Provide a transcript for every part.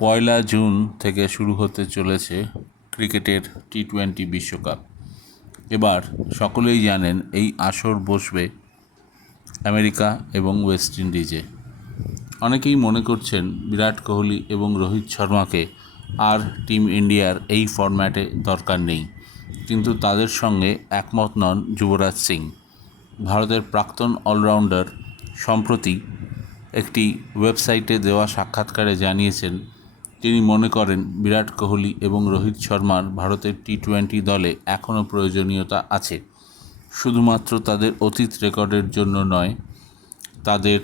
পয়লা June থেকে শুরু হতে চলেছে ক্রিকেটের টি-20 বিশ্বকাপ। এবার সকলেই জানেন এই আসর বসবে আমেরিকা এবং ওয়েস্ট ইন্ডিজে। অনেকেই মনে করছেন বিরাট কোহলি এবং রোহিত শর্মাকে আর টিম ইন্ডিয়ার এই ফরম্যাটে দরকার নেই, কিন্তু তাদের সঙ্গে একমত নন যুবরাজ সিং। ভারতের প্রাক্তন অলরাউন্ডার সম্প্রতি একটি ওয়েবসাইটে দেওয়া সাক্ষাৎকারে জানিয়েছেন তিনি মনে করেন বিরাট কোহলি এবং রোহিত শর্মার ভারতের টি-20 দলে এখনও প্রয়োজনীয়তা আছে। শুধুমাত্র তাদের অতীত রেকর্ডের জন্য নয়, তাদের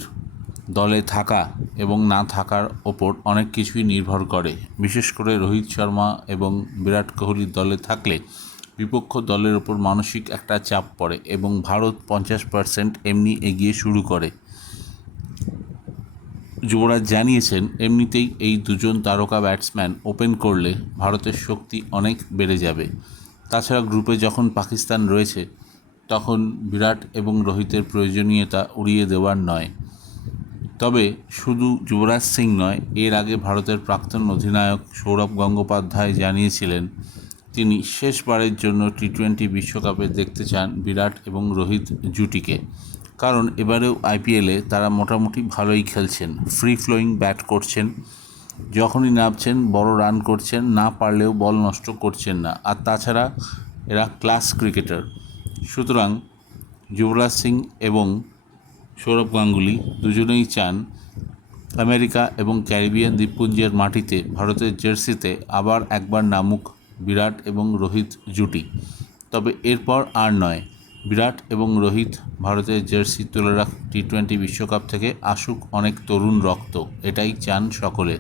দলে থাকা এবং না থাকার ওপর অনেক কিছুই নির্ভর করে। বিশেষ করে রোহিত শর্মা এবং বিরাট কোহলি দলে থাকলে বিপক্ষ দলের ওপর মানসিক একটা চাপ পড়ে এবং ভারত 50% এমনি এগিয়ে শুরু করে। যুবরাজ জানিয়েছেন এমনিতেই এই দুজন তারকা ব্যাটসম্যান ওপেন করলে ভারতের শক্তি অনেক বেড়ে যাবে। তাছাড়া গ্রুপে যখন পাকিস্তান রয়েছে তখন বিরাট এবং রোহিতের প্রয়োজনীয়তা উড়িয়ে দেওয়ার নয়। তবে শুধু যুবরাজ সিং নয়, এর আগে ভারতের প্রাক্তন অধিনায়ক সৌরভ গঙ্গোপাধ্যায় জানিয়েছিলেন তিনি শেষবারের জন্য টি-20 বিশ্বকাপে দেখতে চান বিরাট এবং রোহিত জুটিকে। কারণ এবারেও আইপিএলে তারা মোটামুটি ভালোই খেলছেন, ফ্রি ফ্লোয়িং ব্যাট করছেন, যখনই নামছেন বড় রান করছেন, না পারলেও বল নষ্ট করছেন না। আর তাছাড়া এরা ক্লাস ক্রিকেটার। সুতরাং যুবরাজ সিং এবং সৌরভ গাঙ্গুলি দুজনেই চান আমেরিকা এবং ক্যারিবিয়ান দ্বীপপুঞ্জের মাটিতে ভারতের জার্সিতে আবার একবার নামুক বিরাট এবং রোহিত জুটি। তবে এরপর আর নয়, বিরাট এবং রোহিত ভারতের জার্সি তুলে রাখ টি-20 বিশ্বকাপ থেকে আসুক অনেক তরুণ রক্ত, এটাই চান সকলে।